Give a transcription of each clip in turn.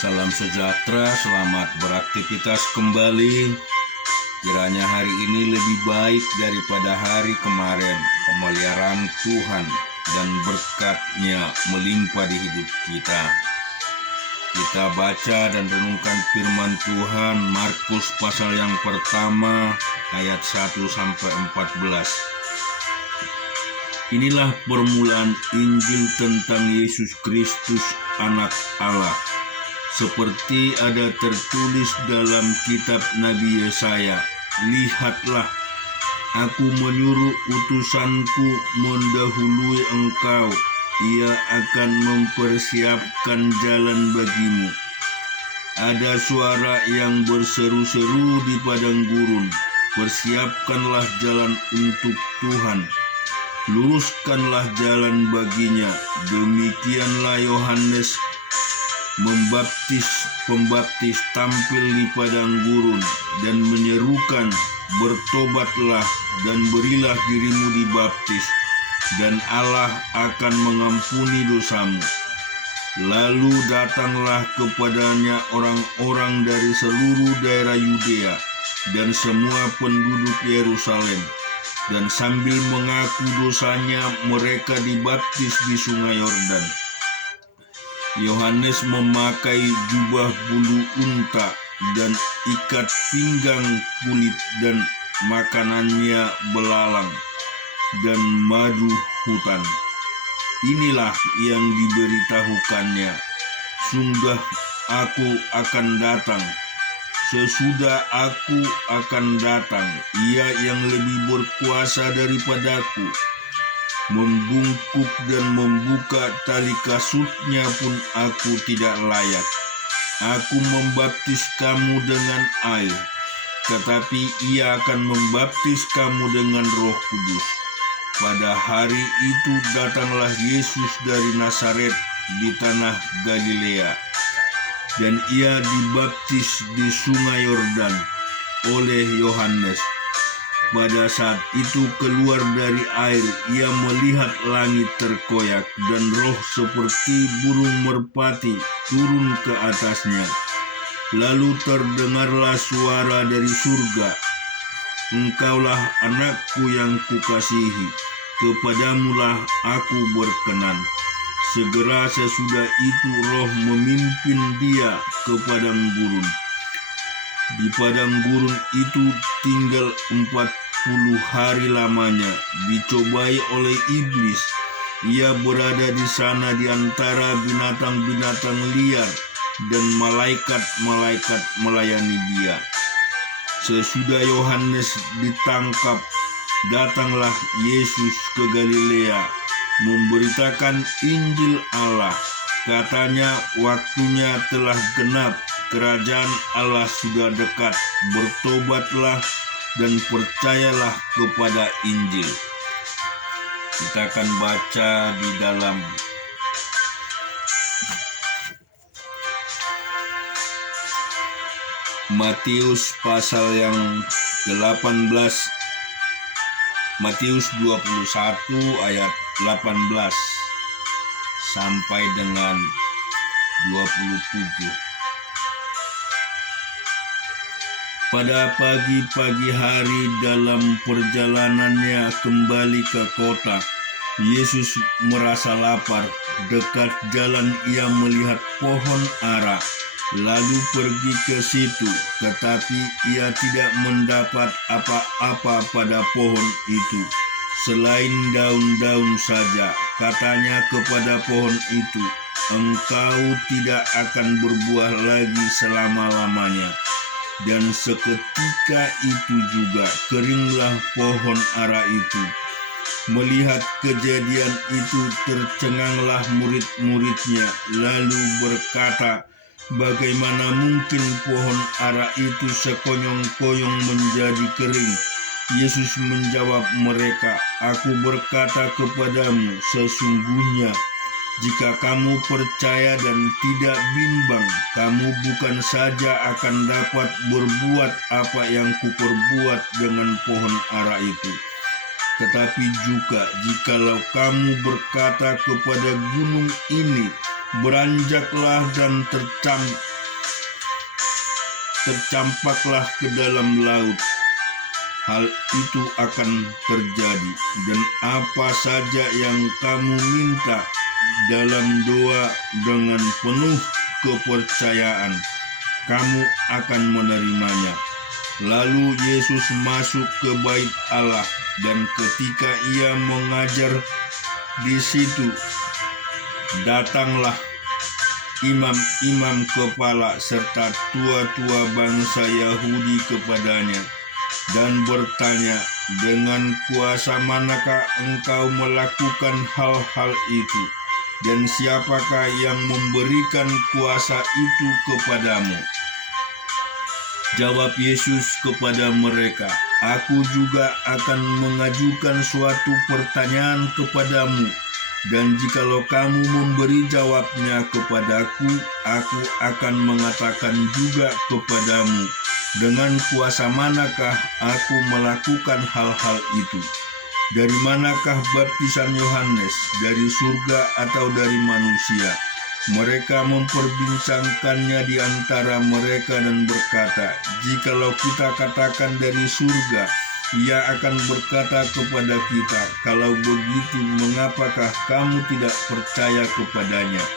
Salam sejahtera, selamat beraktivitas kembali. Kiranya hari ini lebih baik daripada hari kemarin. Pemeliharaan Tuhan dan berkat-Nya melimpah di hidup kita. Kita baca dan renungkan firman Tuhan Markus pasal yang pertama ayat 1-14. Inilah permulaan Injil tentang Yesus Kristus Anak Allah. Seperti ada tertulis dalam kitab Nabi Yesaya, "Lihatlah, aku menyuruh utusanku mendahului engkau. Ia akan mempersiapkan jalan bagimu." Ada suara yang berseru-seru di padang gurun, "Persiapkanlah jalan untuk Tuhan, luruskanlah jalan baginya." Demikianlah Yohanes pembaptis tampil di padang gurun dan menyerukan, "Bertobatlah dan berilah dirimu dibaptis, dan Allah akan mengampuni dosamu." Lalu datanglah kepadanya orang-orang dari seluruh daerah Yudea dan semua penduduk Yerusalem, dan sambil mengaku dosanya mereka dibaptis di sungai Yordan. Yohanes memakai jubah bulu unta dan ikat pinggang kulit, dan makanannya belalang dan madu hutan. Inilah yang diberitahukannya, "Sungguh aku akan datang. Sesudah aku akan datang, Ia yang lebih berkuasa daripadaku. Membungkuk dan membuka tali kasutnya pun aku tidak layak. Aku membaptis kamu dengan air, tetapi Ia akan membaptis kamu dengan Roh Kudus." Pada hari itu datanglah Yesus dari Nazaret di tanah Galilea, dan Ia dibaptis di sungai Yordan oleh Yohanes. Pada saat itu keluar dari air, Ia melihat langit terkoyak dan Roh seperti burung merpati turun ke atasnya. Lalu terdengarlah suara dari surga, "Engkaulah anakku yang kukasihi, kepadamulah aku berkenan." Segera sesudah itu Roh memimpin Dia ke padang gurun. Di padang gurun itu tinggal 40 hari lamanya, dicobai oleh iblis. Ia berada di sana di antara binatang-binatang liar, dan malaikat-malaikat melayani Dia. Sesudah Yohanes ditangkap, datanglah Yesus ke Galilea, memberitakan Injil Allah. Katanya, "Waktunya telah genap, kerajaan Allah sudah dekat. Bertobatlah dan percayalah kepada Injil." Kita akan baca di dalam Matius pasal yang ke-18, Matius 21 ayat 18 sampai dengan 27. Pada pagi-pagi hari dalam perjalanannya kembali ke kota, Yesus merasa lapar. Dekat jalan Ia melihat pohon ara, lalu pergi ke situ, tetapi Ia tidak mendapat apa-apa pada pohon itu, selain daun-daun saja. Katanya kepada pohon itu, "Engkau tidak akan berbuah lagi selama-lamanya." Dan seketika itu juga keringlah pohon ara itu. Melihat kejadian itu, tercenganglah murid-muridnya, lalu berkata, "Bagaimana mungkin pohon ara itu sekonyong-konyong menjadi kering?" Yesus menjawab mereka, "Aku berkata kepadamu, sesungguhnya jika kamu percaya dan tidak bimbang, kamu bukan saja akan dapat berbuat apa yang kuperbuat dengan pohon ara itu, tetapi juga jikalau kamu berkata kepada gunung ini, beranjaklah dan tercampaklah ke dalam laut. Hal itu akan terjadi, dan apa saja yang kamu minta dalam doa dengan penuh kepercayaan, kamu akan menerimanya. Lalu Yesus masuk ke bait Allah, dan ketika ia mengajar di situ, datanglah imam-imam kepala serta tua-tua bangsa Yahudi kepadanya dan bertanya, "Dengan kuasa manakah engkau melakukan hal-hal itu? Dan siapakah yang memberikan kuasa itu kepadamu?" Jawab Yesus kepada mereka, "Aku juga akan mengajukan suatu pertanyaan kepadamu, dan jikalau kamu memberi jawabnya kepadaku, aku akan mengatakan juga kepadamu, dengan kuasa manakah aku melakukan hal-hal itu? Dari manakah baptisan Yohanes, dari surga atau dari manusia?" Mereka memperbincangkannya di antara mereka dan berkata, "Jikalau kita katakan dari surga, ia akan berkata kepada kita, 'Kalau begitu, mengapakah kamu tidak percaya kepadanya?'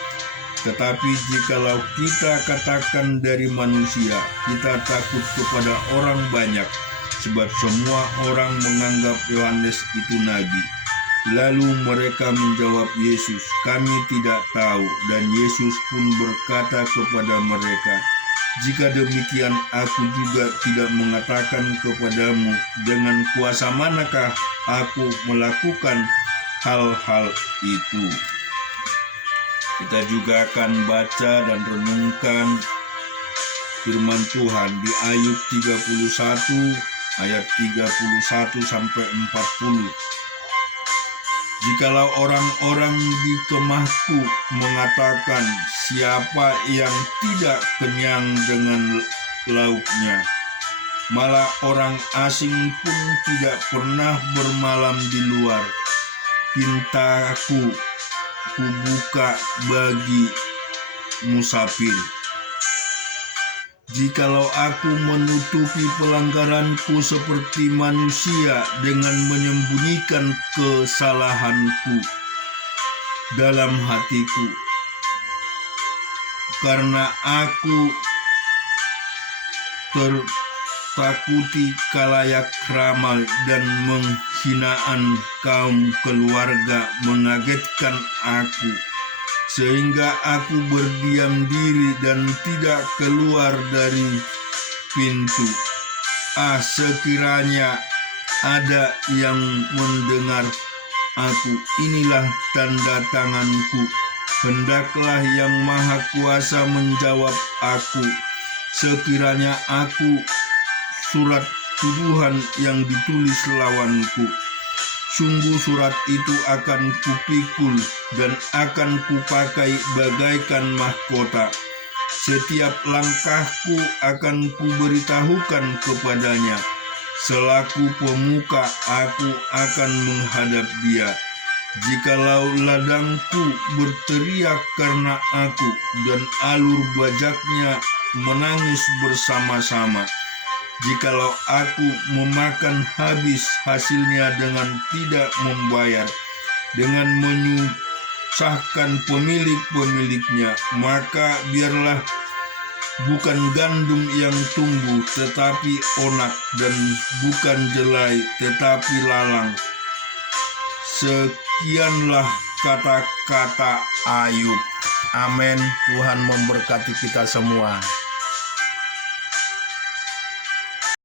Tetapi jikalau kita katakan dari manusia, kita takut kepada orang banyak, sebab semua orang menganggap Yohanes itu nabi." Lalu mereka menjawab Yesus, "Kami tidak tahu." Dan Yesus pun berkata kepada mereka, "Jika demikian, aku juga tidak mengatakan kepadamu dengan kuasa manakah aku melakukan hal-hal itu." Kita juga akan baca dan renungkan firman Tuhan di Ayub 31 ayat 31 sampai 40. "Jikalau orang-orang di kemahku mengatakan, 'Siapa yang tidak kenyang dengan lauknya?' Malah orang asing pun tidak pernah bermalam di luar. Pintaku kubuka bagi musafir. Jikalau aku menutupi pelanggaranku seperti manusia dengan menyembunyikan kesalahanku dalam hatiku, karena aku tertakuti kalayak ramal dan menghinaan kaum keluarga mengagetkan aku, sehingga aku berdiam diri dan tidak keluar dari pintu. Sekiranya ada yang mendengar aku, inilah tanda tanganku. Hendaklah Yang Maha Kuasa menjawab aku. Sekiranya aku surat tuduhan yang ditulis lawanku, sungguh surat itu akan kupikul dan akan kupakai bagaikan mahkota. Setiap langkahku akan kuberitahukan kepadanya. Selaku pemuka aku akan menghadap dia. Jikalau ladangku berteriak karena aku, dan alur bajaknya menangis bersama-sama, jikalau aku memakan habis hasilnya dengan tidak membayar, dengan menyusahkan pemilik-pemiliknya, maka biarlah bukan gandum yang tumbuh, tetapi onak, dan bukan jelai, tetapi lalang. Sekianlah kata-kata Ayub. Amin. Tuhan memberkati kita semua.